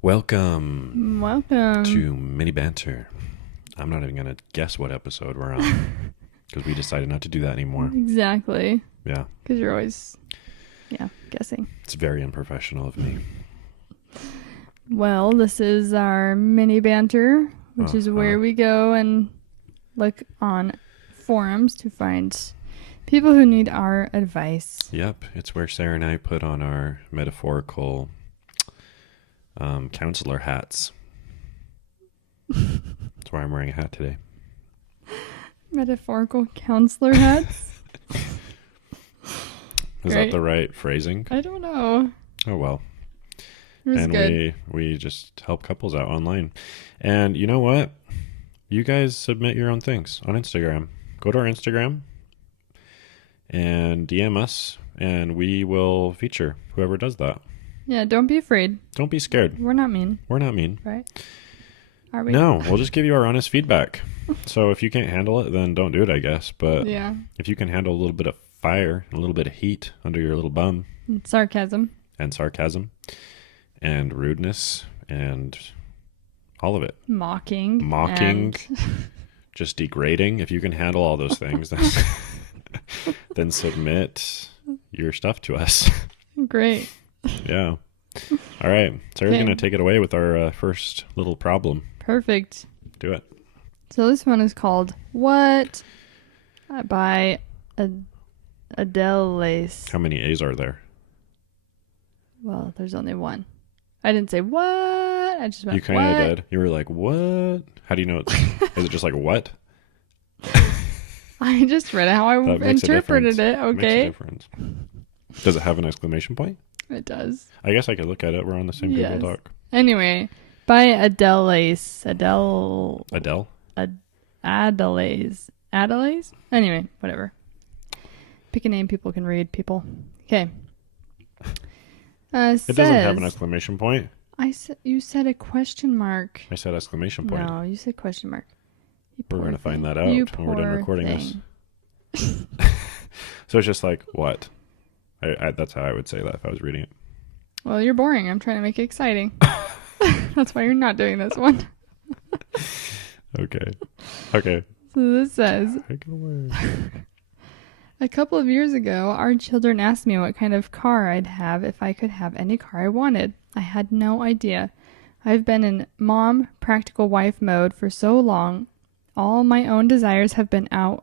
Welcome to Mini Banter. I'm not even going to guess what episode we're on because we decided not to do that anymore. Exactly. Yeah. Because you're always, guessing. It's very unprofessional of me. Well, this is our Mini Banter, which is where we go and look on forums to find people who need our advice. Yep. It's where Sarah and I put on our metaphorical counselor hats. That's why I'm wearing a hat today. Metaphorical counselor hats? Is that the right phrasing? I don't know. Oh, well. It was good. we just help couples out online. And you know what? You guys submit your own things on Instagram. Go to our Instagram and DM us, and we will feature whoever does that. Yeah, don't be afraid. Don't be scared. We're not mean. We're not mean. Right? Are we? No, we'll just give you our honest feedback. So if you can't handle it, then don't do it, I guess. But if you can handle a little bit of fire, a little bit of heat under your little bum. And sarcasm. And and rudeness and all of it. Mocking. Just degrading. If you can handle all those things, then submit your stuff to us. Great. Yeah. All right. Sarah's going to take it away with our first little problem. Perfect. Do it. So this one is called What? By Adele. How many A's are there? Well, there's only one. I didn't say what. I just went, you kind of did. You were like, what? How do you know? Is it just like, what? I just read how I interpreted it. Okay. Makes a difference. Does it have an exclamation point? It does. I guess I could look at it. We're on the same Google Doc. Anyway, by Adele. Adelaise? Anyway, whatever. Pick a name people can read, people. Okay. It doesn't have an exclamation point. You said a question mark. I said exclamation point. No, you said question mark. We're going to find that out when we're done recording this. So it's just like, what? That's how I would say that if I was reading it. Well, you're boring. I'm trying to make it exciting. That's why you're not doing this one. Okay. So this says, a couple of years ago, our children asked me what kind of car I'd have if I could have any car I wanted. I had no idea. I've been in mom, practical wife mode for so long. All my own desires have been about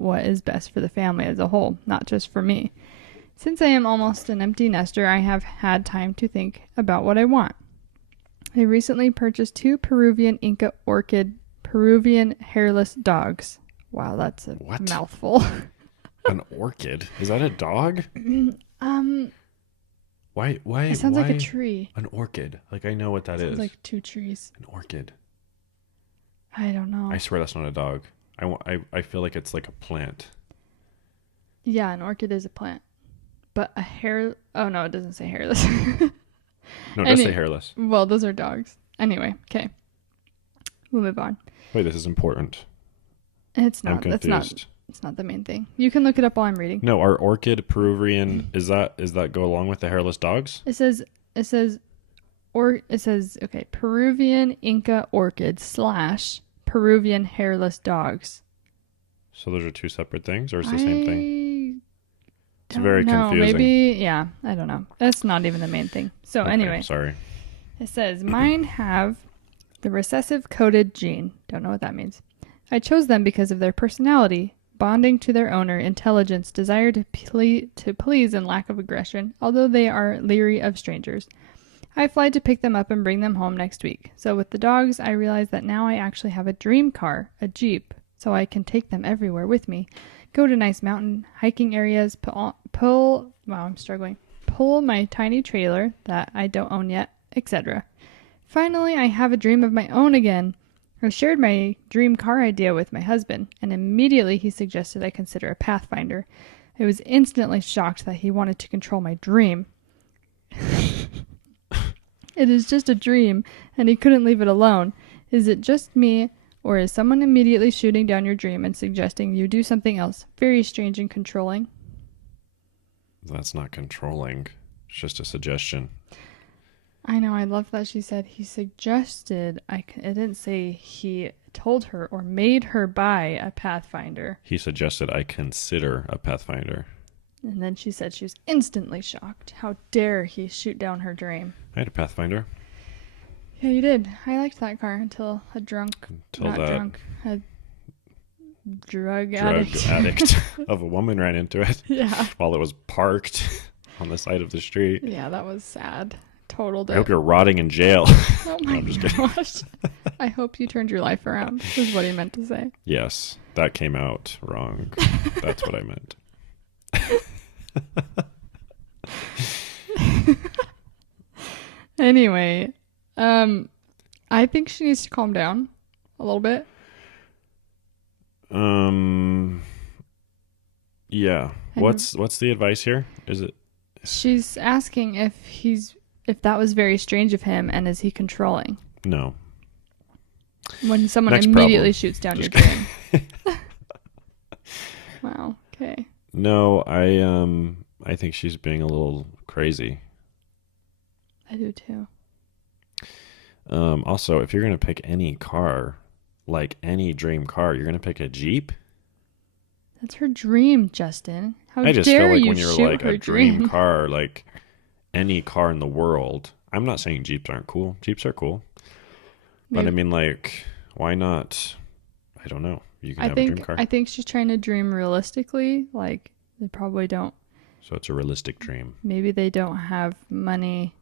what is best for the family as a whole, not just for me. Since I am almost an empty nester, I have had time to think about what I want. I recently purchased 2 Peruvian Inca orchid Peruvian hairless dogs. Wow, that's a mouthful. An orchid? Is that a dog? Why? It sounds like a tree. An orchid. Like, I know what that is. Sounds like 2 trees. An orchid. I don't know. I swear that's not a dog. I feel like it's like a plant. Yeah, an orchid is a plant. But a hair... Oh, no, it doesn't say hairless. No, it does say hairless. Well, those are dogs. Anyway, okay. We'll move on. Wait, this is important. It's not. I'm confused. It's not the main thing. You can look it up while I'm reading. No, our orchid Peruvian, is that go along with the hairless dogs? It says Peruvian Inca orchid / Peruvian hairless dogs. So those are 2 separate things, or is it the same thing? It's very confusing. Maybe, I don't know. That's not even the main thing. So anyway. Sorry. It says, mine have the recessive coded gene. Don't know what that means. I chose them because of their personality, bonding to their owner, intelligence, desire to please, and lack of aggression, although they are leery of strangers. I fly to pick them up and bring them home next week. So with the dogs, I realize that now I actually have a dream car, a Jeep, so I can take them everywhere with me. Go to nice mountain hiking areas, pull my tiny trailer that I don't own yet, etc. Finally, I have a dream of my own again. I shared my dream car idea with my husband, and immediately he suggested I consider a Pathfinder. I was instantly shocked that he wanted to control my dream. It is just a dream, and he couldn't leave it alone. Is it just me, Or is someone immediately shooting down your dream and suggesting you do something else? Very strange and controlling. That's not controlling. It's just a suggestion. I know, I love that she said he suggested. It didn't say he told her or made her buy a Pathfinder. He suggested I consider a Pathfinder. And then she said she was instantly shocked. How dare he shoot down her dream? I had a Pathfinder. Yeah, you did. I liked that car until a drug addict of a woman ran into it. Yeah. While it was parked on the side of the street. Yeah, that was sad. Totaled it. I hope you're rotting in jail. Oh my I'm just kidding. gosh. I hope you turned your life around, is what he meant to say. Yes, that came out wrong. That's what I meant. Anyway, I think she needs to calm down a little bit. Yeah. What's the advice here? Is it? She's asking if that was very strange of him, and is he controlling? No. When someone Next immediately problem. shoots down your dream. Wow. Okay. No, I think she's being a little crazy. I do too. Also, if you're gonna pick any car, like any dream car, you're gonna pick a Jeep. That's her dream, Justin. How I just dare feel like you when you're shoot like her a dream dream? car, like any car in the world. I'm not saying Jeeps aren't cool. Jeeps are cool. But I mean, like, why not? I don't know. You can have a dream car. I think she's trying to dream realistically. Like, they probably don't. So it's a realistic dream. Maybe they don't have money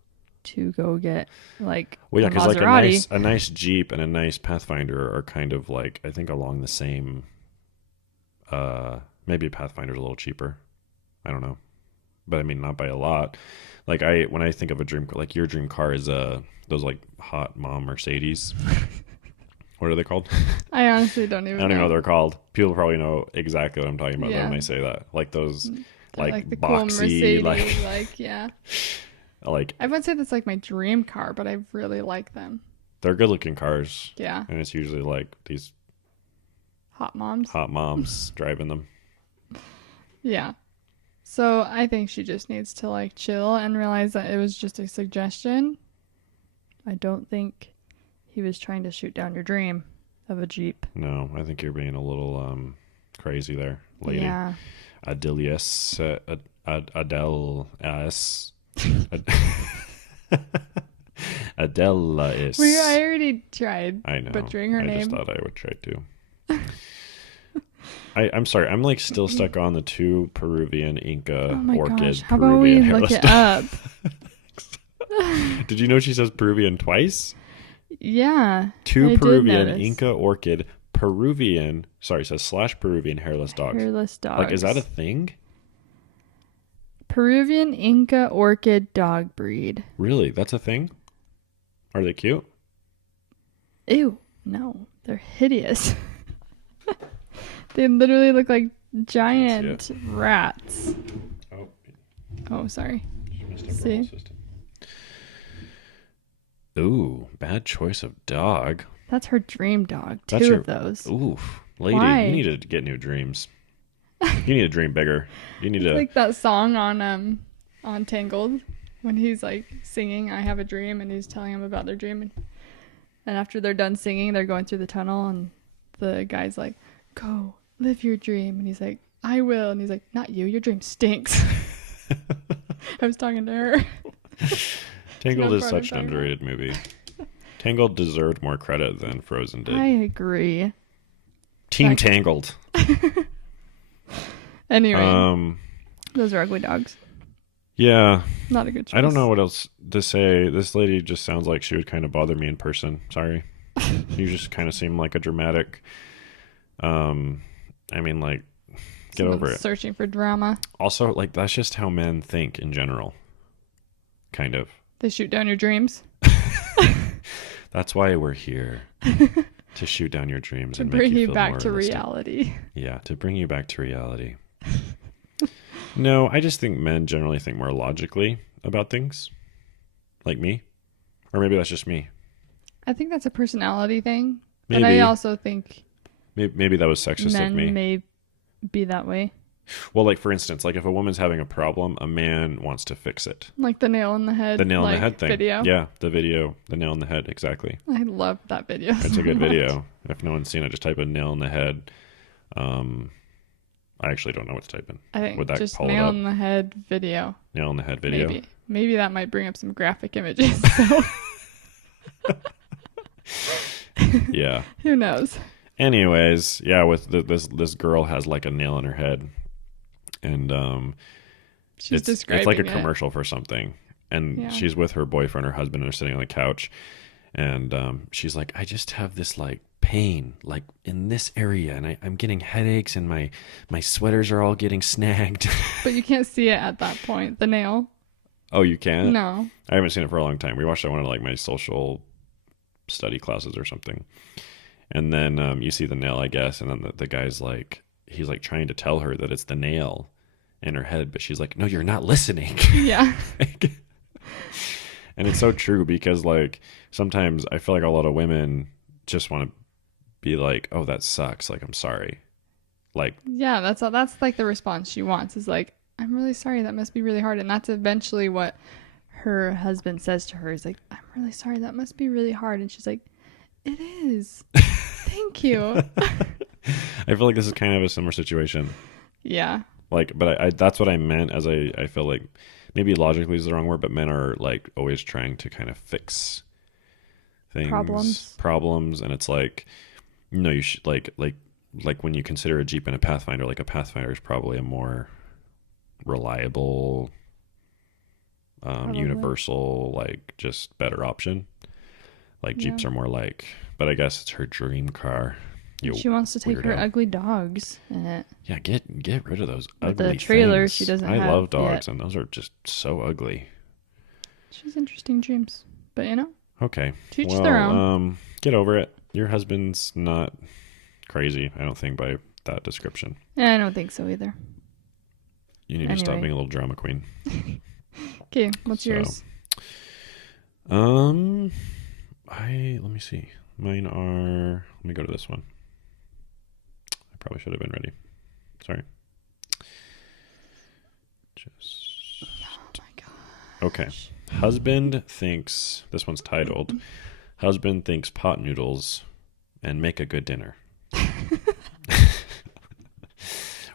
to go get, like, well, yeah, a because like Maserati. a nice Jeep and a nice Pathfinder are kind of like, I think, along the same. Maybe a Pathfinder's a little cheaper. I don't know, but I mean, not by a lot. Like when I think of a dream, like your dream car is those like hot mom Mercedes. What are they called? I honestly don't even I don't even know know. what they're called. People probably know exactly what I'm talking about when I say that. Like those, They're like the boxy, cool Mercedes, like yeah. Like I wouldn't say that's like my dream car, but I really like them. they're good looking cars. Yeah. And it's usually like these Hot moms driving them. Yeah. So I think she just needs to like chill and realize that it was just a suggestion. I don't think he was trying to shoot down your dream of a Jeep. No, I think you're being a little crazy there, lady. Yeah. Adelius, Adele S. Adela is. I already tried I know. butchering her I name. just thought I would try to. I'm sorry. I'm like still stuck on the two Peruvian Inca Oh my orchid. gosh. How Peruvian about we look hairless it up? Did you know she says Peruvian twice? Yeah. Two I did Peruvian notice. Inca orchid Peruvian. Sorry, it says /Peruvian hairless dogs. Hairless dogs. Like, is that a thing? Peruvian Inca orchid dog breed. Really? That's a thing? Are they cute? Ew. No. They're hideous. They literally look like giant rats. Oh. Oh, sorry. She messed up her See? whole system. Ooh, bad choice of dog. That's her dream dog. That's Two your- of those. Oof. Lady, Why? you need to get new dreams. You need to dream bigger. You need to... Like that song on Tangled when he's like singing I have a dream and he's telling them about their dream and after they're done singing they're going through the tunnel and the guy's like, go live your dream, and he's like, I will, and he's like, not you, your dream stinks. I was talking to her. Tangled is That's what I'm such an talking underrated movie. Tangled deserved more credit than Frozen did. I agree. Team Tangled. Anyway, those are ugly dogs. Yeah. Not a good choice. I don't know what else to say. This lady just sounds like she would kind of bother me in person. Sorry. You just kind of seem like a dramatic. I mean, like, get over it. Searching for drama. Also, like, that's just how men think in general. Kind of. They shoot down your dreams. That's why we're here. To shoot down your dreams To and make bring you you feel back more to realistic. reality. Yeah, to bring you back to reality. No, I just think men generally think more logically about things. Like me. Or maybe that's just me. I think that's a personality thing. And I Maybe. also think Maybe that was sexist of men me. may be that way. Well, like for instance, like if a woman's having a problem, a man wants to fix it. Like the nail in the The head, nail in the like head thing. video. Yeah, the video, the nail in the head, exactly. I love that video. It's so a good much. video. If no one's seen it, just type in nail in the head. I actually don't know what to type in. I think Would that just pull it nail up? in the head video. Nail in the head video. Maybe that might bring up some graphic images. So Yeah. who knows? Anyways, yeah, with this girl has like a nail in her head, and She's it's describing like a it. commercial for something, and Yeah. she's with her boyfriend or husband, and they're sitting on the couch, and she's like, I just have this like pain like in this area, and I'm getting headaches, and my sweaters are all getting snagged. But you can't see it at that point. The nail. Oh, you can't? No. I haven't seen it for a long time. We watched it one of like my social study classes or something. And then you see the nail, I guess, and then the guy's like, he's like trying to tell her that it's the nail in her head, but she's like, no, you're not listening. Yeah. And it's so true because like sometimes I feel like a lot of women just want to be like, oh, that sucks. Like, I'm sorry. Like, Yeah, that's like the response she wants is like, I'm really sorry, that must be really hard. And that's eventually what her husband says to her. He's like, I'm really sorry, that must be really hard. And she's like, it is. Thank you. I feel like this is kind of a similar situation. Yeah. Like, but I that's what I meant as I feel like maybe logically is the wrong word, but men are like always trying to kind of fix things, problems. And it's like, no, you should like when you consider a Jeep and a Pathfinder, like a Pathfinder is probably a more reliable, universal, like just better option. Like Jeeps are more like, but I guess it's her dream car. She wants to take her weirdo. ugly dogs in it. Yeah, get rid of those But ugly the trailer things. she doesn't I have love dogs, yet. and those are just so ugly. She has interesting dreams. But you know, Okay. to each their own. Get over it. Your husband's not crazy, I don't think, by that description. Yeah, I don't think so either. You need to stop being a little drama queen. Okay, what's yours? Let me see. Mine are, let me go to this one. I probably should have been ready. Sorry. Oh my god. Okay. Husband thinks, this one's titled, Husband thinks pot noodles and make a good dinner.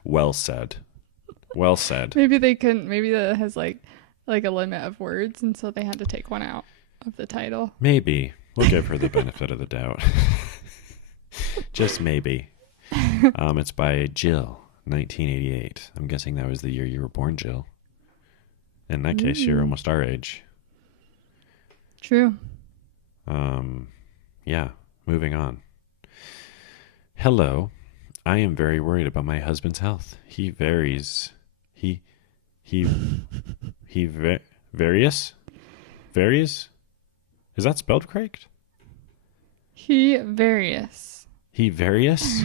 Well said. Well said. Maybe they couldn't. Maybe that has like a limit of words, and so they had to take one out of the title. Maybe. We'll give her the benefit of the doubt. Just maybe. It's by Jill, 1988. I'm guessing that was the year you were born, Jill. In that case, you're almost our age. True. Yeah, moving on. Hello. I am very worried about my husband's health. He varies. Various? Varies? Is that spelled correct? He various. He various?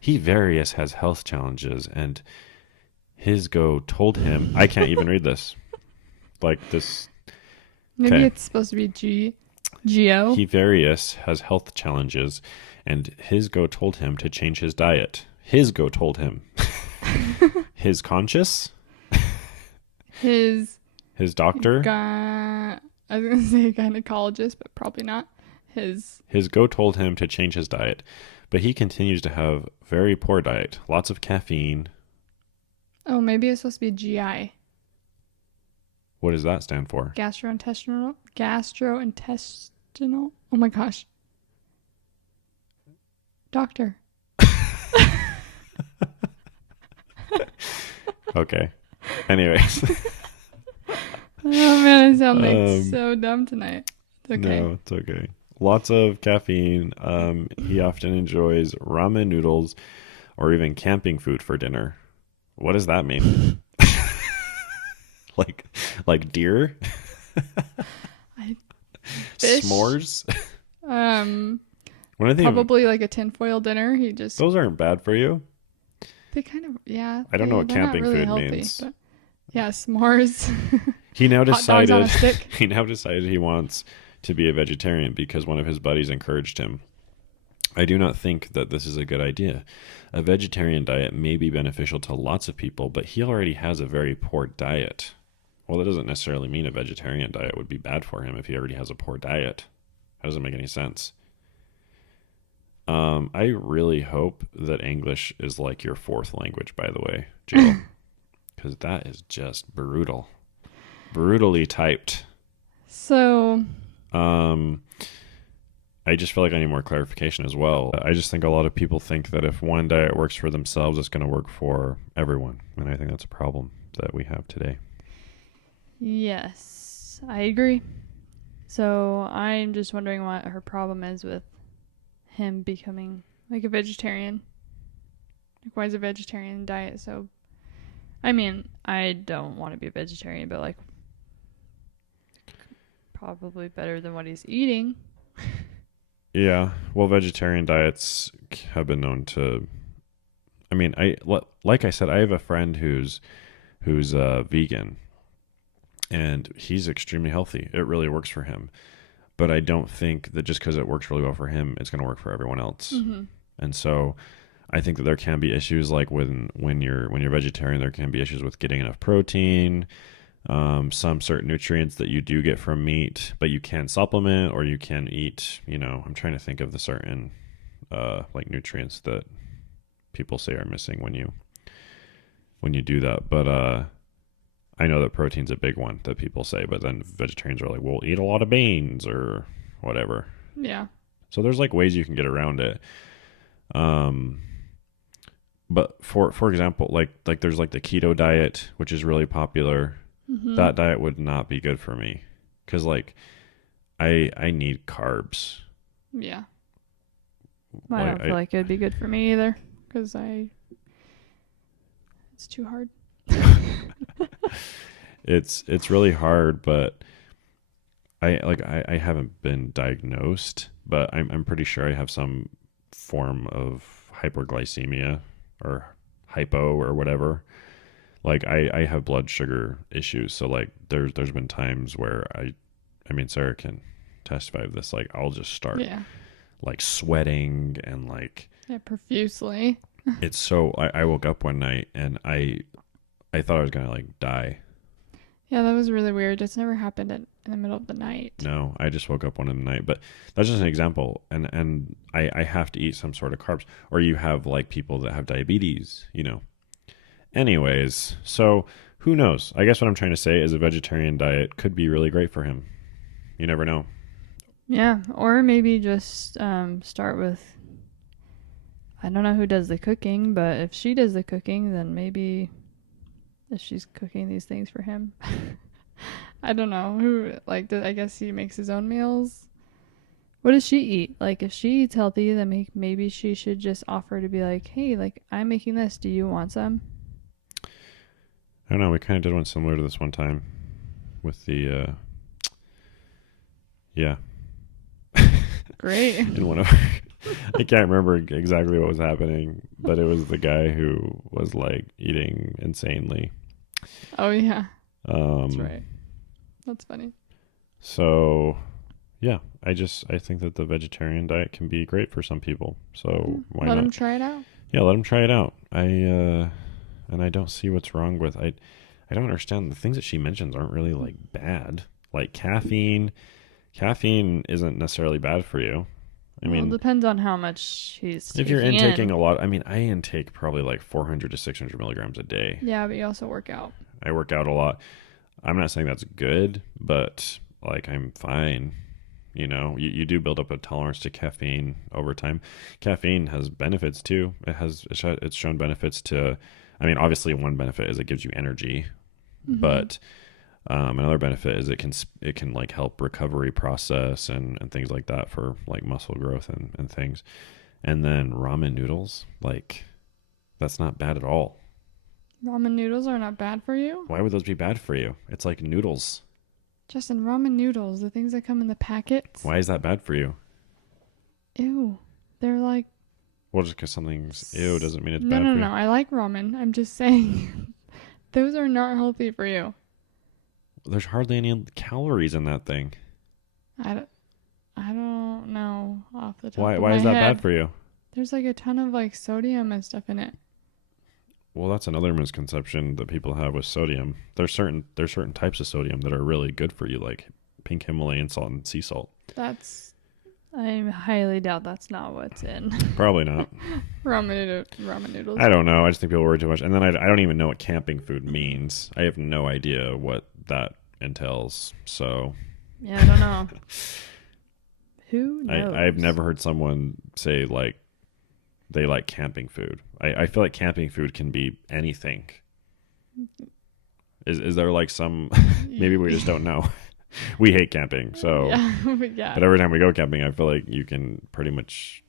He various has health challenges, and his go told him. I can't even read this. Like this. Maybe Okay. it's supposed to be G-O. He various has health challenges, and his go told him to change his diet. His go told him. His conscious? His Doctor? I was going to say gynecologist, but probably not. His go told him to change his diet, but he continues to have very poor diet, lots of caffeine. Oh, maybe it's supposed to be GI. What does that stand for? Gastrointestinal. Oh my gosh. Doctor. Okay. Anyways. Oh man, I sound like so dumb tonight. It's okay. No, it's okay. Lots of caffeine. He often enjoys ramen noodles or even camping food for dinner. What does that mean? like deer? Fish. S'mores? Probably like a tinfoil dinner. Those aren't bad for you. They kind of, yeah. I don't know what they're not camping really food healthy, means. But yeah, s'mores. He now Hot dogs on a decided stick. he wants to be a vegetarian because one of his buddies encouraged him. I do not think that this is a good idea. A vegetarian diet may be beneficial to lots of people, but he already has a very poor diet. Well, that doesn't necessarily mean a vegetarian diet would be bad for him if he already has a poor diet. That doesn't make any sense. I really hope that English is like your fourth language, by the way, Jill, because that is just brutal. Brutally typed. So, Um, I just feel like I need more clarification as well. I just think a lot of people think that if one diet works for themselves, it's going to work for everyone. And I think that's a problem that we have today. yes, I agree. So, I'm just wondering what her problem is with him becoming like a vegetarian. Like, why is a vegetarian diet so? I mean, I don't want to be a vegetarian, but like, probably better than what he's eating. Yeah, well, vegetarian diets have been known to. I mean, like I said, I have a friend who's vegan, and he's extremely healthy. It really works for him. But I don't think that just because it works really well for him, it's going to work for everyone else. Mm-hmm. And so, I think that there can be issues like when you're vegetarian, there can be issues with getting enough protein, some certain nutrients that you do get from meat, but you can supplement or you can eat. I'm trying to think of the certain like nutrients that people say are missing when you do that. But I know that protein's a big one that people say, but then vegetarians are like, well, eat a lot of beans or whatever. Yeah. So there's like ways you can get around it. Um, but for example, like there's like the keto diet, which is really popular. Mm-hmm. That diet would not be good for me because like I need carbs. Yeah. I Like don't feel like it'd be good for me either because it's too hard. it's really hard, but I haven't been diagnosed, but I'm pretty sure I have some form of hyperglycemia or hypo or whatever. Like I have blood sugar issues, so like there's been times where I mean Sarah can testify of this. Like I'll just start Yeah. like sweating and like Yeah, profusely. it's so I woke up one night and I thought I was gonna like die. Yeah, that was really weird. It's never happened in the middle of the night. No, I just woke up one in the night. But that's just an example. And I have to eat some sort of carbs. Or you have like people that have diabetes. Anyways, so who knows? I guess what I'm trying to say is a vegetarian diet could be really great for him. You never know. Yeah, or maybe just start with. I don't know who does the cooking, but if she does the cooking, then maybe if she's cooking these things for him. I don't know who. Like, I guess he makes his own meals. What does she eat? Like, if she eats healthy, then maybe she should just offer to be like, hey, like, I'm making this. Do you want some? I don't know. We kind of did one similar to this one time with the, yeah. Great. In one of I can't remember exactly what was happening, but it was the guy who was like eating insanely. Oh, yeah. That's Um, right. That's funny. So, yeah, I think that the vegetarian diet can be great for some people. So why Let not? him try it out. Yeah, let them try it out. And I don't see what's wrong with I don't understand the things that she mentions aren't really like bad. Like caffeine. Caffeine isn't necessarily bad for you. I Well, it mean, depends on how much he's if you're taking intaking in. a lot, I mean, I intake probably like 400 to 600 milligrams a day. Yeah, but you also work out. I work out a lot. I'm not saying that's good, but like I'm fine. You do build up a tolerance to caffeine over time. Caffeine has benefits too. It's shown benefits to. I mean, obviously, one benefit is it gives you energy, Mm-hmm. but another benefit is it can like help recovery process and things like that for like muscle growth and things. And then ramen noodles, like that's not bad at all. Ramen noodles are not bad for you? Why would those be bad for you? It's like noodles. Justin, ramen noodles, the things that come in the packets. Why is that bad for you? Ew. They're like... Well, just because something's ew doesn't mean it's No, bad no, for no. you. I like ramen. I'm just saying. Those are not healthy for you. There's hardly any calories in that thing. I don't know. know off the top Why? of Why my is that head. bad for you? There's like a ton of like sodium and stuff in it. Well, that's another misconception that people have with sodium. There's certain types of sodium that are really good for you, like pink Himalayan salt and sea salt. I highly doubt that's not what's in Probably not. ramen noodles. I don't know. I just think people worry too much. And then I don't even know what camping food means. I have no idea what that entails. So Yeah, I don't know. Who knows? I've never heard someone say like they like camping food. I feel like camping food can be anything. Is there like some maybe we just don't know. We hate camping, so yeah. but every time we go camping I feel like you can pretty much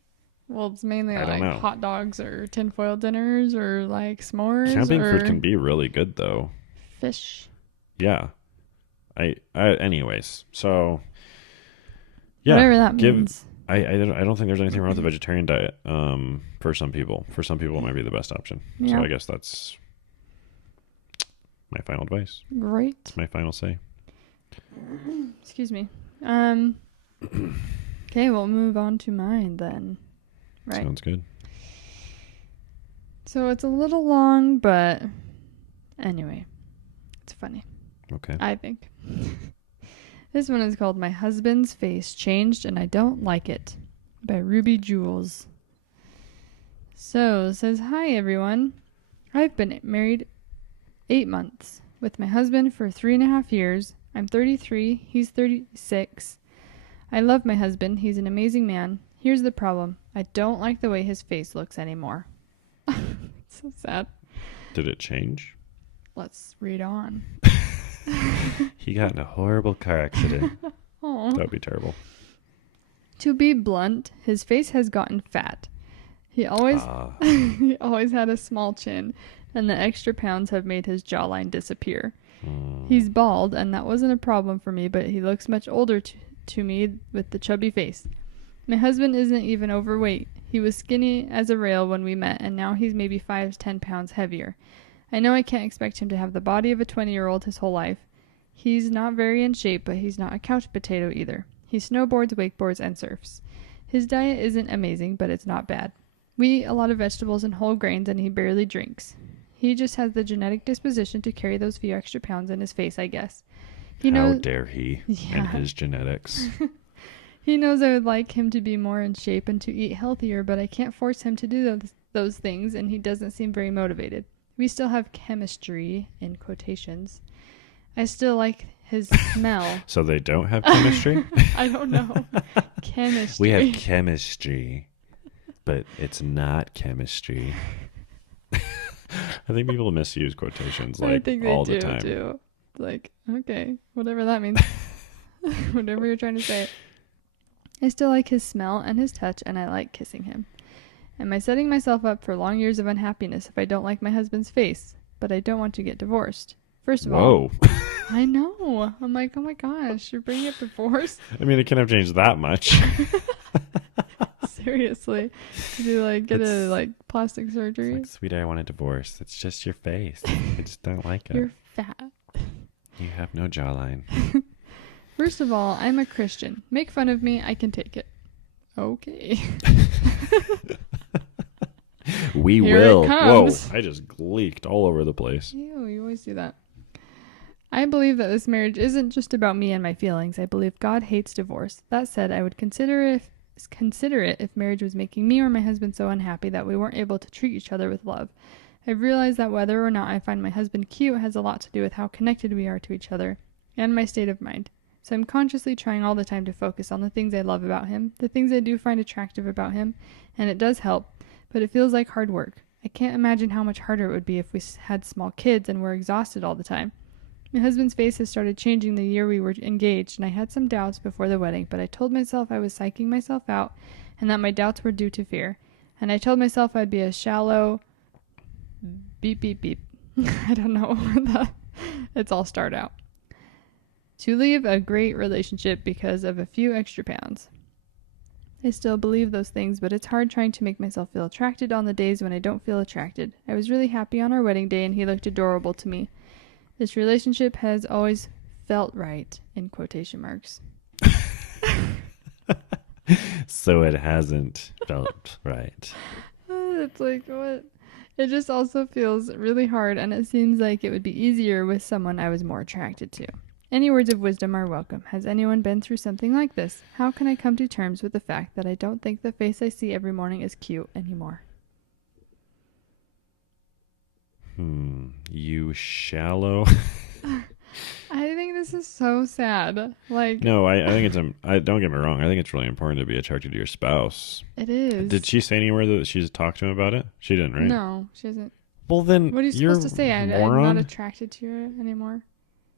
Well, it's mainly I don't like know. hot dogs or tinfoil dinners or like s'mores Camping or food can be really good though. fish. Yeah. I anyways. So yeah, Whatever that means. I don't think there's anything wrong with the vegetarian diet. For some people. For some people it might be the best option. Yeah. So I guess that's my final advice. Great. My final say. Excuse me. Okay, we'll move on to mine then. Right. Sounds good. So it's a little long, but anyway, it's funny, Okay. I think. This one is called My Husband's Face Changed and I Don't Like It by Ruby Jules. So it says, hi everyone. I've been married 8 months with my husband for 3.5 years. I'm 33. He's 36. I love my husband. He's an amazing man. Here's the problem. I don't like the way his face looks anymore. It's so sad. Did it change? Let's read on. He got in a horrible car accident. Oh. That would be terrible. To be blunt, his face has gotten fat. He always he always had a small chin, and the extra pounds have made his jawline disappear. He's bald, and that wasn't a problem for me, but he looks much older to me with the chubby face. My husband isn't even overweight. He was skinny as a rail when we met, and now he's maybe 5 to 10 pounds heavier. I know I can't expect him to have the body of a 20-year-old his whole life. He's not very in shape, but he's not a couch potato either. He snowboards, wakeboards, and surfs. His diet isn't amazing, but it's not bad. We eat a lot of vegetables and whole grains, and he barely drinks. He just has the genetic disposition to carry those few extra pounds in his face, I guess. How dare he Yeah. and his genetics. He knows I would like him to be more in shape and to eat healthier, but I can't force him to do those things, and he doesn't seem very motivated. We still have chemistry, in quotations. I still like his smell. So they don't have chemistry? I don't know. Chemistry. We have chemistry, but it's not chemistry. I think people misuse quotations I like think they all do the time. too. Like, okay, whatever that means. Whatever you're trying to say. I still like his smell and his touch, and I like kissing him. Am I setting myself up for long years of unhappiness if I don't like my husband's face? But I don't want to get divorced. First of all, Whoa. I know. I'm like, oh my gosh, you're bringing up divorce? I mean, it can't have changed that much. Seriously. Did you like get a plastic surgery? It's like, sweetie, I want a divorce. It's just your face. I just don't like it. You're fat. You have no jawline. First of all, I'm a Christian. Make fun of me, I can take it. Okay. We Here will. it comes. Whoa, I just leaked all over the place. Ew, you always do that. I believe that this marriage isn't just about me and my feelings. I believe God hates divorce. That said, I would consider it if marriage was making me or my husband so unhappy that we weren't able to treat each other with love. I've realized that whether or not I find my husband cute has a lot to do with how connected we are to each other and my state of mind. So I'm consciously trying all the time to focus on the things I love about him, the things I do find attractive about him, and it does help, but it feels like hard work. I can't imagine how much harder it would be if we had small kids and were exhausted all the time. My husband's face has started changing the year we were engaged, and I had some doubts before the wedding, but I told myself I was psyching myself out and that my doubts were due to fear. And I told myself I'd be a shallow beep, beep, beep. I don't know where it's all start out. To leave a great relationship because of a few extra pounds. I still believe those things, but it's hard trying to make myself feel attracted on the days when I don't feel attracted. I was really happy on our wedding day, and he looked adorable to me. This relationship has always felt right, in quotation marks. So it hasn't felt right. It's like, what? It just also feels really hard, and it seems like it would be easier with someone I was more attracted to. Any words of wisdom are welcome. Has anyone been through something like this? How can I come to terms with the fact that I don't think the face I see every morning is cute anymore? You shallow. I think this is so sad. Like, No, I think I don't get me wrong. I think it's really important to be attracted to your spouse. it Did is. she say anywhere that she's talked to him about it? She didn't, right? No, she isn't. Well, then What are you you're supposed to say? I'm not moron. attracted to you anymore.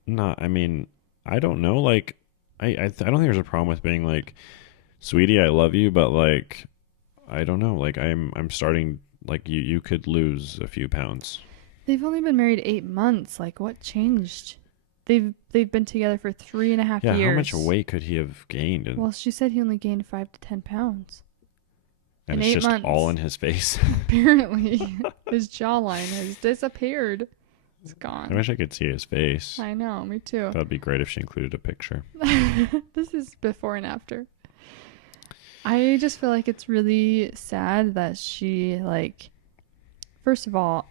Not. I mean, I don't know. Like, I don't think there's a problem with being like, sweetie, I love you, but like, I don't know. Like, I'm starting. Like, you could lose a few pounds. They've only been married 8 months. Like, what changed? They've been together for 3.5 Yeah, how much years. weight could he have gained? Well, she said he only gained 5 to 10 pounds And in it's eight just all months. in his face. Apparently, his jawline has disappeared. It's I gone. wish I could see his face. I know, me too. That'd be great if she included a picture. This is before and after. I just feel like it's really sad that she, like, first of all,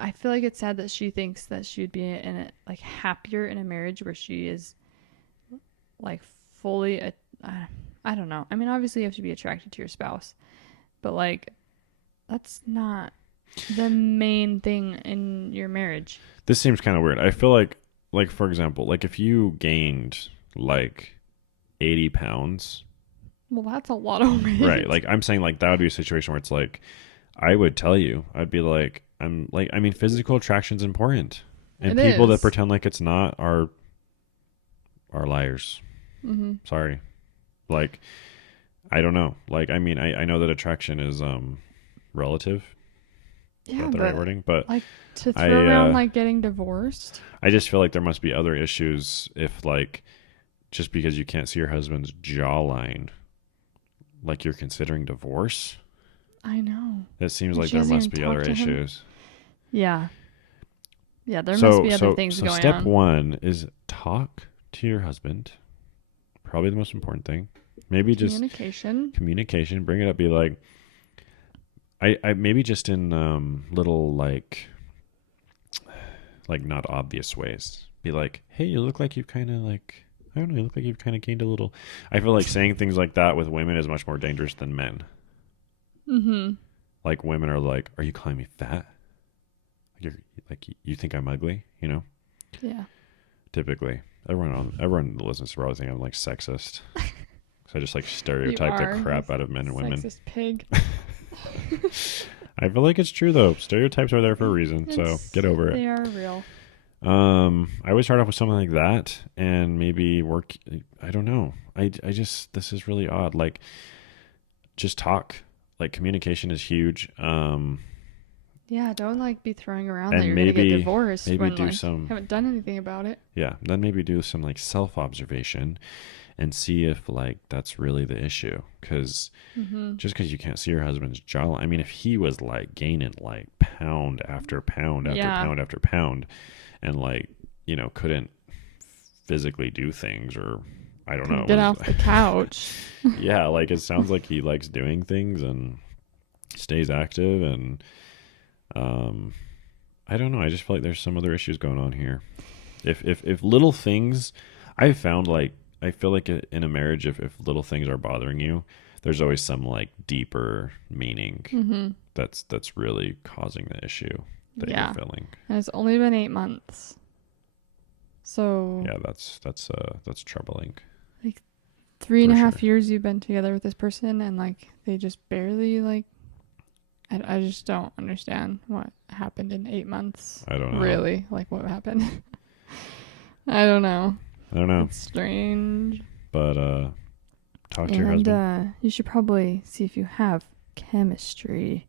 I feel like it's sad that she thinks that she would be in a, like, happier in a marriage where she is like fully I don't know. I mean, obviously you have to be attracted to your spouse, but like that's not the main thing in your marriage. This seems kind of weird. I feel like for example, like if you gained like 80 pounds, Well, that's a lot of weight. right? Like I'm saying, like that would be a situation where it's like I would tell you, I'd be like, I'm like, I mean, physical attraction's important, and It people that is. pretend like it's not are liars. Mm-hmm. Sorry, like I don't know. Like I mean, I know that attraction is relative. Is Yeah, that the right but wording? But like to I throw around like getting divorced. I just feel like there must be other issues if like just because you can't see your husband's jawline, like you're considering divorce. I know. It seems And like she there hasn't must even be talked other to him. issues. Yeah. Yeah, there must be other things So going step on. one is talk to your husband. Probably the most important thing. Maybe just Communication. communication. Bring it up. Be like, I maybe just in little like not obvious ways. Be like, hey, you look like you've kind of like I don't know. You look like you've kind of gained a little. I feel like saying things like that with women is much more dangerous than men. Mm-hmm. Like women are like, are you calling me fat? You're like you think I'm ugly? You know. Yeah. Typically, everyone that listens to probably think I'm like sexist. So I just like You stereotype are. the crap out of men and women. Sexist pig. I feel like it's true though. Stereotypes are there for a reason, so get over it. They are real. I would start off with something like that and maybe work. I don't know. I just this is really odd. Like, just talk. Like communication is huge. Yeah, don't like be throwing around that And you're gonna get divorced maybe when do like some haven't done anything about it. yeah. Then maybe do some like self observation and see if like that's really the issue. Because Mm-hmm. just because you can't see your husband's jawline, I mean, if he was like gaining like pound after pound after Yeah. pound after pound, and like couldn't physically do things or I don't know, Get off the couch. yeah, like it sounds like he likes doing things and stays active and I don't know. I just feel like there's some other issues going on here. If little things, I've found like I feel like in a marriage, if little things are bothering you, there's always some like deeper meaning Mm-hmm. that's really causing the issue that Yeah. you're feeling. And it's only been 8 months. So Yeah, that's troubling. 3.5 sure. years you've been together with this person and like they just barely like I just don't understand what happened in 8 months. I don't know. Really? Like what happened? I don't know. I don't know. It's strange. But talk to your husband. And you should probably see if you have chemistry.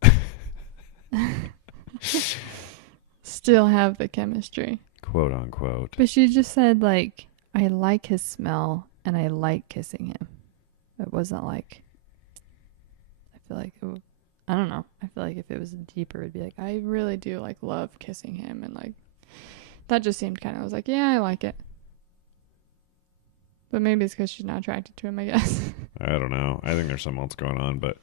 Still have the chemistry. Quote unquote. But she just said, like, I like his smell and I like kissing him. It wasn't like, I feel like, I don't know. I feel like if it was deeper, it'd be like, I really do, like, love kissing him. And, like, that just seemed kind of, I was like, yeah, I like it. But maybe it's because she's not attracted to him, I guess. I don't know. I think there's something else going on, but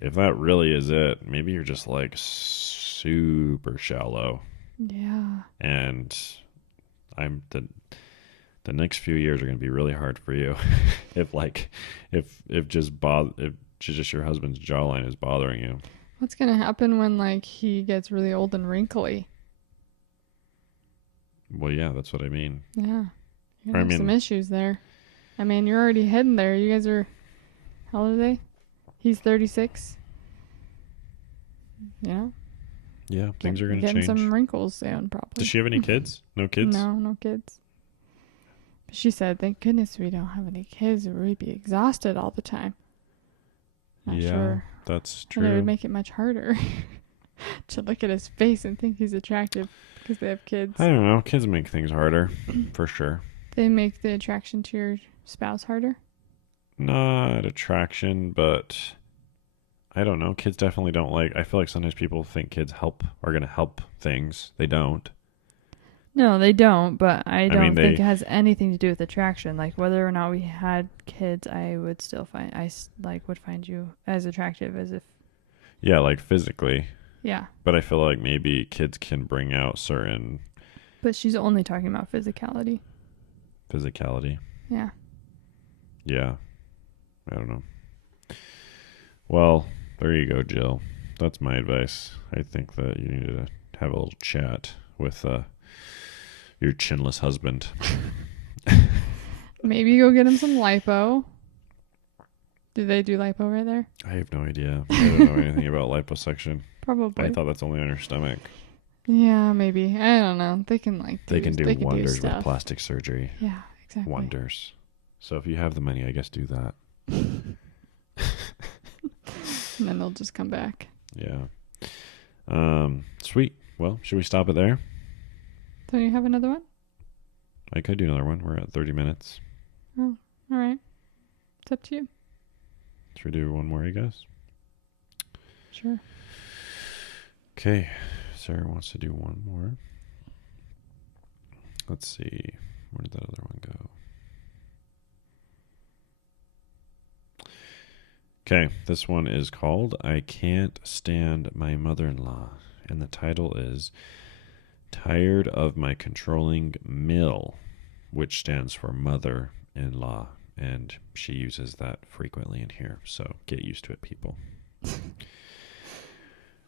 if that really is it, maybe you're just like super shallow. Yeah. And I'm the next few years are going to be really hard for you if like if just your husband's jawline is bothering you. What's gonna happen when like he gets really old and wrinkly? Well, yeah, that's what I mean. Yeah. You're I gonna have some mean, issues there. I mean, you're already heading there. You guys are, how old are they? He's 36. You know? yeah, things are going to Getting some change. wrinkles soon, Does probably. she have any kids? No kids? No, no kids. But she said, thank goodness we don't have any kids or we'd be exhausted all the time. Not Yeah, sure. that's And it would true. make it much harder to look at his face and think he's attractive because they have kids. I don't know. Kids make things harder, for sure. They make the attraction to your spouse harder. Not attraction, but I don't know. Kids definitely don't like. I feel like sometimes people think kids are going to help things. They don't. No, they don't, but I I mean, don't think it has anything to do with attraction. Like whether or not we had kids, I would still would find you as attractive as if yeah, like physically. yeah. But I feel like maybe kids can bring out certain But she's only talking about physicality. physicality. Yeah. Yeah. I don't know. Well, there you go, Jill. That's my advice. I think that you need to have a little chat with your chinless husband. Maybe go get him some lipo. Do they do lipo right there? I have no idea. I don't know anything about liposuction. Probably. I thought that's only on your stomach. Yeah, maybe. I don't know. They can They can do wonders with stuff. plastic surgery. Yeah, exactly. Wonders. So if you have the money, I guess do that. And then they'll just come back. Yeah. Sweet. Well, should we stop it there? Don't you have another one? I could do another one. We're at 30 minutes. Oh, all right. It's up to you. Should we do one more, I guess? Sure. Okay. Sarah wants to do one more. Let's see. Where did that other one go? Okay. This one is called I Can't Stand My Mother-in-Law. And the title is Tired of My Controlling Mill, which stands for mother-in-law. And she uses that frequently in here. So get used to it, people.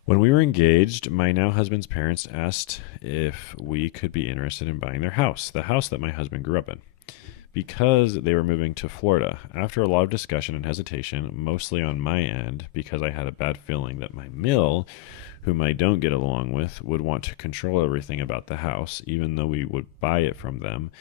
When we were engaged, my now husband's parents asked if we could be interested in buying their house, the house that my husband grew up in, because they were moving to Florida. After a lot of discussion and hesitation, mostly on my end, because I had a bad feeling that my mill, whom I don't get along with, would want to control everything about the house, even though we would buy it from them,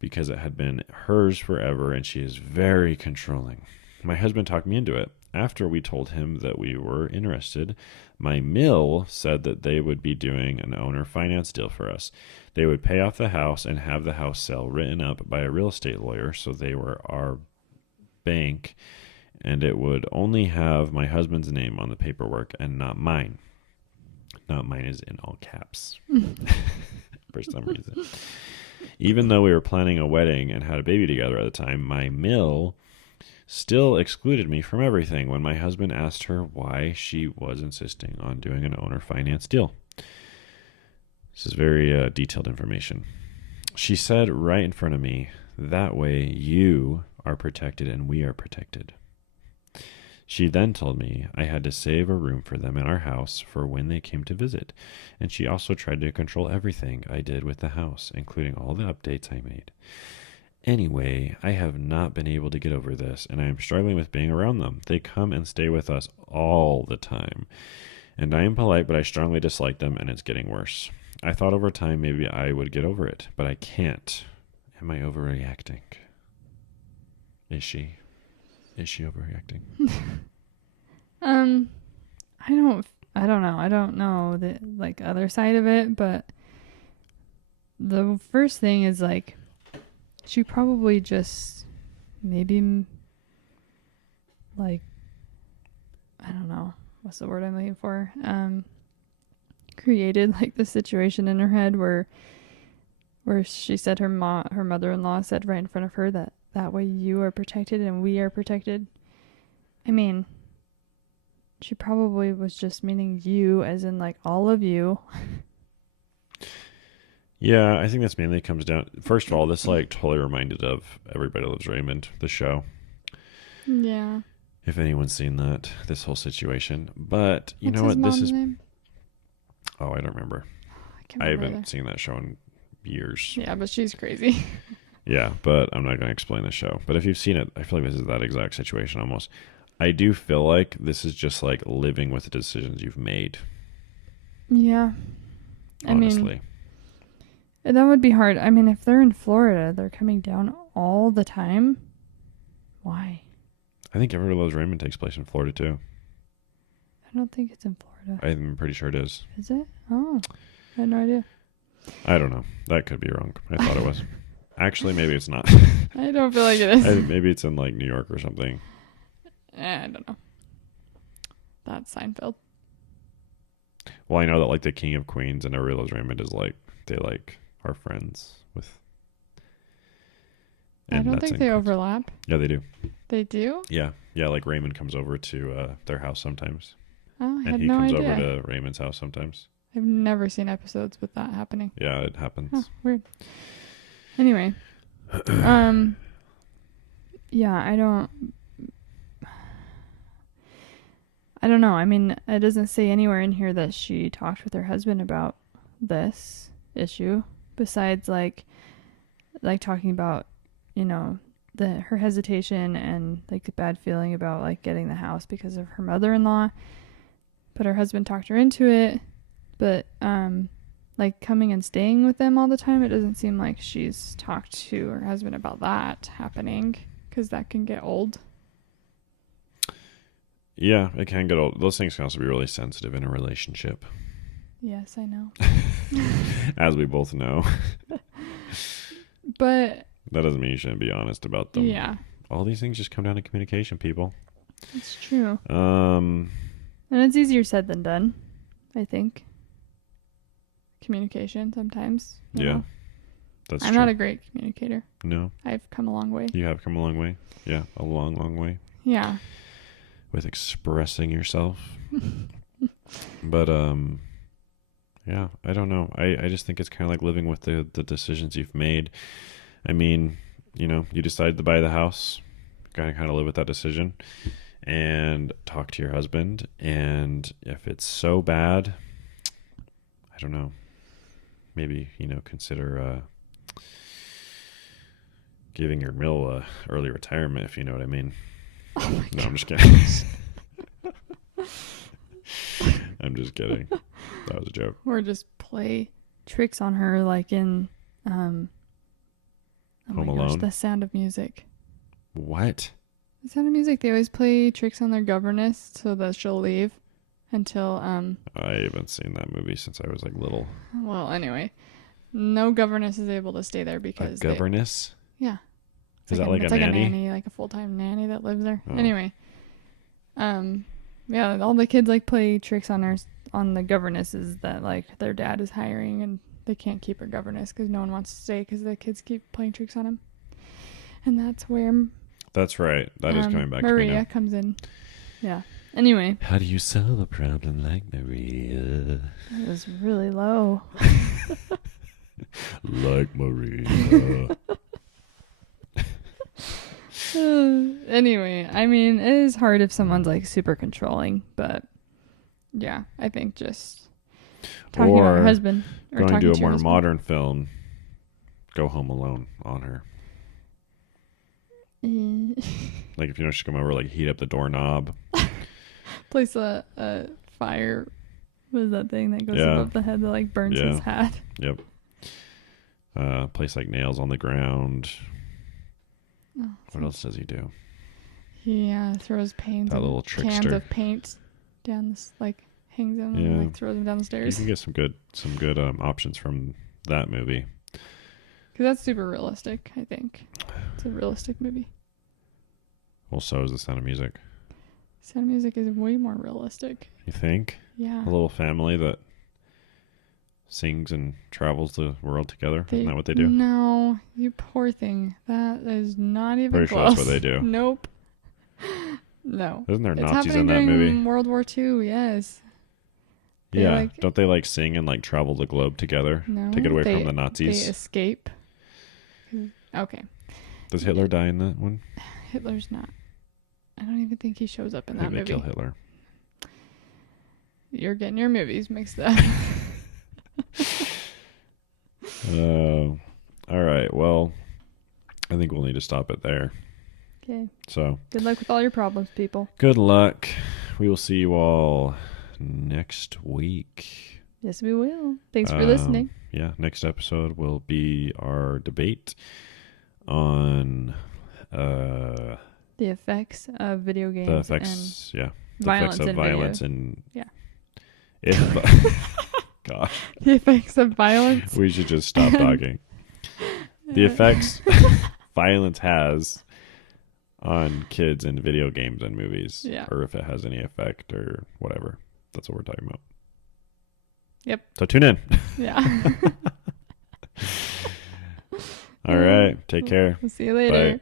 because it had been hers forever and she is very controlling. My husband talked me into it. After we told him that we were interested, my mill said that they would be doing an owner finance deal for us. They would pay off the house and have the house sale written up by a real estate lawyer, so they were our bank, and it would only have my husband's name on the paperwork and not mine. Not mine is in all caps for some reason. Even though we were planning a wedding and had a baby together at the time, my mill still excluded me from everything when my husband asked her why she was insisting on doing an owner finance deal. This is very detailed information. She said right in front of me, that way you are protected and we are protected. She then told me I had to save a room for them in our house for when they came to visit, and she also tried to control everything I did with the house, including all the updates I made. Anyway, I have not been able to get over this, and I am struggling with being around them. They come and stay with us all the time, and I am polite, but I strongly dislike them, and it's getting worse. I thought over time maybe I would get over it, but I can't. Am I overreacting? Is she? Is she overreacting? I don't know. I don't know the like other side of it, but the first thing is like she probably just maybe like I don't know what's the word I'm looking for. Created like the situation in her head where she said her mother-in-law said right in front of her that that way you are protected and we are protected. I mean, she probably was just meaning you, as in like all of you. Yeah, I think that's mainly comes down. First of all, this like totally reminded of Everybody Loves Raymond, the show. Yeah. If anyone's seen that, this whole situation. But you What's know his what? This mom's is. name? Oh, I don't remember. I can't I remember haven't either. seen that show in years. Yeah, but she's crazy. Yeah, but I'm not going to explain the show. But if you've seen it, I feel like this is that exact situation almost. I do feel like this is just like living with the decisions you've made. Yeah. I Honestly. mean, that would be hard. I mean, if they're in Florida, they're coming down all the time. Why? I think Everybody Loves Raymond takes place in Florida too. I don't think it's in Florida. I'm pretty sure it is. Is it? Oh, I had no idea. I don't know. That could be wrong. I thought it was. Actually, maybe it's not. I don't feel like it is. Maybe it's in like New York or something. I don't know. That's Seinfeld. Well, I know that like the King of Queens and Everybody Loves Raymond is like they like are friends with. I don't think they overlap. Yeah, they do. They do? Yeah, yeah. Like Raymond comes over to their house sometimes, Oh, I and had he no comes idea. over to Raymond's house sometimes. I've never seen episodes with that happening. Yeah, it happens. Oh, weird. Anyway. Yeah, I don't know. I mean, it doesn't say anywhere in here that she talked with her husband about this issue besides like talking about, you know, her hesitation and like the bad feeling about like getting the house because of her mother-in-law. But her husband talked her into it. But like coming and staying with them all the time, it doesn't seem like she's talked to her husband about that happening, because that can get old. Yeah, it can get old. Those things can also be really sensitive in a relationship, Yes, I know. as we both know. But That doesn't mean you shouldn't be honest about them. yeah, All these things just come down to communication, people. it's true. Um, And it's easier said than done, I think. Communication sometimes. yeah, that's I'm true. not a great communicator. No, I've come a long way. you have come a long way. Yeah, a long, long way Yeah. with expressing yourself. But yeah, I don't know. I just think it's kind of like living with the decisions you've made. I mean, you know, you decide to buy the house, gotta kind of live with that decision and talk to your husband. And if it's so bad, I don't know, maybe, you know, consider giving your mill early retirement, if you know what I mean. Oh my No, God. I'm just kidding. I'm just kidding. That was a joke. Or just play tricks on her like in oh Home my gosh, Alone? The Sound of Music. What? The Sound of Music, they always play tricks on their governess so that she'll leave until I haven't seen that movie since I was like little. well, anyway. No governess is able to stay there A because governess? yeah. Is that like it's a like nanny? a nanny, like a full-time nanny that lives there. Oh. Anyway. Yeah, all the kids like play tricks on the governesses that like their dad is hiring, and they can't keep her governess because no one wants to stay because the kids keep playing tricks on him. And that's where That's right. That is coming back Maria to me now. comes in. Yeah. Anyway, How do you solve a problem like Maria? it was really low. Like Maria. Anyway, I mean, it is hard if someone's like super controlling, but yeah, I think just talking about her Or husband or Going talking to to a your more husband. modern film, Go Home Alone on her. Like if you know she's come over, like heat up the doorknob. Place a fire. What is that thing that goes Yeah. above the head that like burns Yeah. his hat? Yep. Place like nails on the ground. Oh, What else does he do? Yeah, throws paint. That little cans trickster. of paint down this, like hangs them Yeah. and like throws them down the You stairs. can get some good options from that movie. Because that's super realistic. I think it's a realistic movie. Well, so is The Sound of Music. Sound of Music is way more realistic. You think? Yeah. A little family that sings and travels the world together. Isn't that what they do? No, you poor thing. That is not even Pretty close. sure that's what they do. Nope. No. Isn't there It's Nazis happening in that during movie? World War II, yes. They Yeah. like, Don't they like sing and like travel the globe together no, to get away they, from the Nazis? They escape. Okay. Does Hitler die in that one? Hitler's not. I don't even think he shows up in I think that they movie. kill Hitler. You're getting your movies mixed up. All right. Well, I think we'll need to stop it there. Okay. So, Good luck with all your problems, people. good luck. We will see you all next week. Yes, we will. Thanks for listening. Yeah, next episode will be our debate on The effects of video games the effects, and the violence effects of in violence video. and Yeah. God, The effects of violence. we should just stop talking. The effects violence has on kids in video games and movies, or if it has any effect or whatever. That's what we're talking about. Yep. So tune in. Yeah. All right. Take care. We'll see you later. Bye.